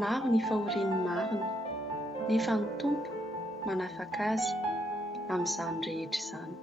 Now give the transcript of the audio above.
Maro ny fahorian'ny marina, nefa ny Tompo manafaka azy amin'izany rehetra izany.